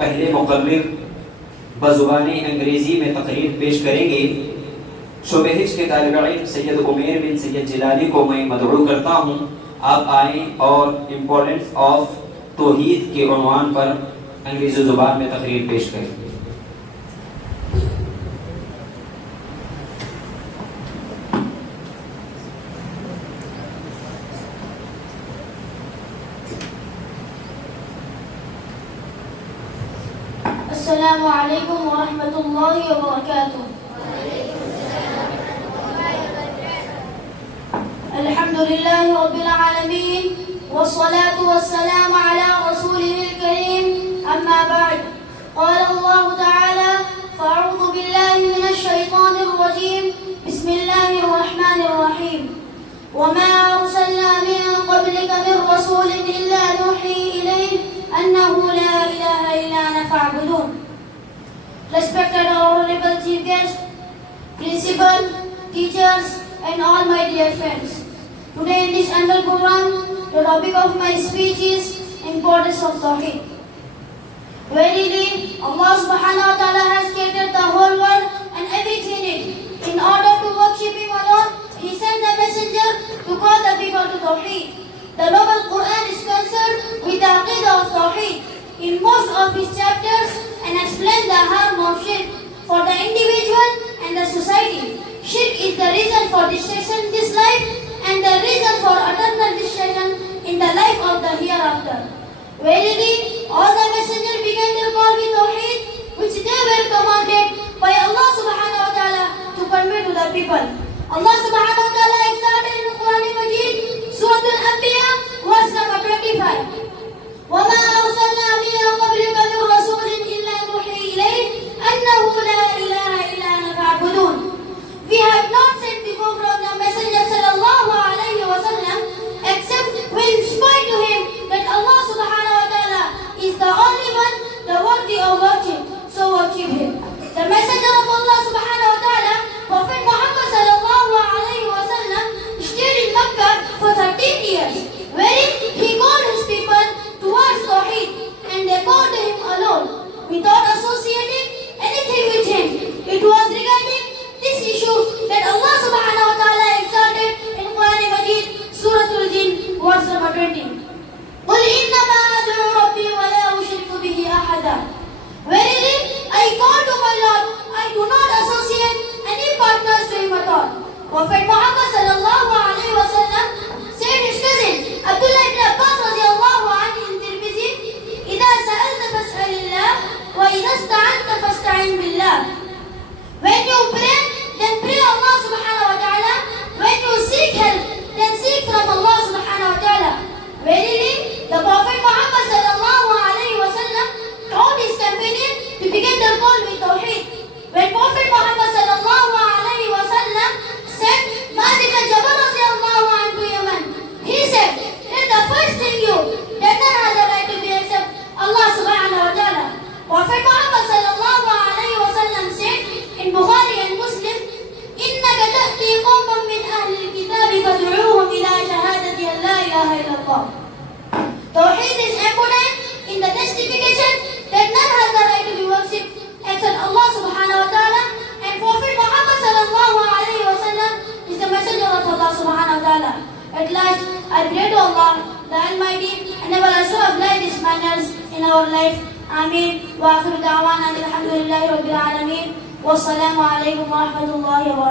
पहले मुकर्रिर बज़ुबान अंग्रेज़ी में तकरीर पेश करेंगे। शोबे हिफ्ज़ के तालिब-इल्म सैयद उमैर बिन सैयद जिलानी को मैं मदऊ करता हूँ। आप आएँ और इम्पोर्टेंस ऑफ तौहीद के उन्वान पर अंग्रेज़ी ज़ुबान में तकरीर पेश करें। अस्सलामु अलैकुम व रहमतुल्लाहि व बरकातुहू। अल्हम्दुलिल्लाहि रब्बिल आलमीन वस्सलातु वस्सलामु अला रसूलिहिल करीम, अम्मा बअद। क़ाल अल्लाहु तआला फ़अऊज़ु बिल्लाहि मिनश शैतानिर रजीम, बिस्मिल्लाहिर रहमानिर रहीम। वमा अरसलना मिन क़ब्लिका मिन रसूलिन इल्ला नूही इलैहि अन्नहु ला इलाहा इल्ला अना फ़अब्दून। Respected honorable chief guest, principal, teachers, and all my dear friends. Today in this annual program, the topic of my speech is importance of Tawheed. Verily, Allah subhanahu wa ta'ala has created the whole world and everything in it. In order to worship Him alone, He sent the messenger to call the people to Tawheed. The noble Quran is concerned with the aqidah of Tawheed in most of its chapters and explain the harm of shirk for the individual and the society. Shirk is the reason for destruction in this life and the reason for eternal destruction in the life of the hereafter. Verily, all the messengers began their call with Tawheed, which they were commanded by Allah subhanahu wa ta'ala to convey to the people. Allah subhanahu wa ta'ala exalted in the Quran Majid, Surah Al-Anbiya, verse number 25. وَمَا أَرْسَلْنَا مِن قَبْلِكَ مِن رَّسُولٍ إِلَّا نُوحِي إِلَيْهِ أَنَّهُ لَا إِلَٰهَ إِلَّا أَنَا فَاعْبُدُونِ. We have not sent before from the Messenger sallallahu alayhi wa sallam except we inspire to him that Allah subhanahu wa ta'ala is the only one, the worthy of worship, so worship him. The Messenger of Allah subhanahu wa ta'ala, Prophet Muhammad sallallahu alayhi wa sallam, stayed in Makkah for 13 years, wherein he called his people towards Tawheed, and they called him alone, without associating anything with him. It was regarding this issue that Allah subhanahu wa ta'ala exalted in Quran Majid, Surah Al-Jinn, verse number 20. قُلْ إِنَّمَا أَدْعُو رَبِّي وَلَا أُشْرِكُ بِهِ أَحَدًا. Verily, I call to my Lord, I do not associate any partners to him at all. Prophet Muhammad sallallahu alayhi wa sallam said his cousin, Abdullah ibn Abbas radiallahu anhu in Tirmidhi, إِذَا سَأَلْتَ فَاسْأَلِ اللَّهَ وَإِذَا اسْتَعَنْتَ فَاسْتَعِنْ بِاللَّهِ. When you pray, then pray Allah subhanahu wa ta'ala. When you seek help, then seek from Allah subhanahu wa ta'ala. Verily, the Prophet Muhammad sallallahu alayhi wa sallam taught his companion to begin their call with Tawheed. When Prophet Muhammad sallallahu alayhi wa sallam sent Malik al-Jabal radiallahu anhu to Yemen, he said, "Let the first thing you that none has the right to be except Allah subhanahu wa ta'ala." Prophet Muhammad sallallahu alayhi wa sallam said in Bukhari and Muslim, إِنَّكَ تَأْتِي قَوْمًا مِّنْ أَهْلِ الْكِتَابِ فَادْعُوهُمْ إِلَى شَهَادَةِ أَن لَّا إِلَٰهَ إِلَّا اللَّهُ. Tawheed is important in the testification that none has the right to be worshipped except Allah subhanahu wa ta'ala, and Prophet Muhammad sallallahu alayhi wa sallam is the messenger of Allah subhanahu wa ta'ala. At last, I pray to Allah, the Almighty, and never also apply these manners in our life. Ameen. Wa akhiru da'wana alhamdulillahi rabbil alameen. Wassalamu alaikum wa rahmatullahi wa barakatuh.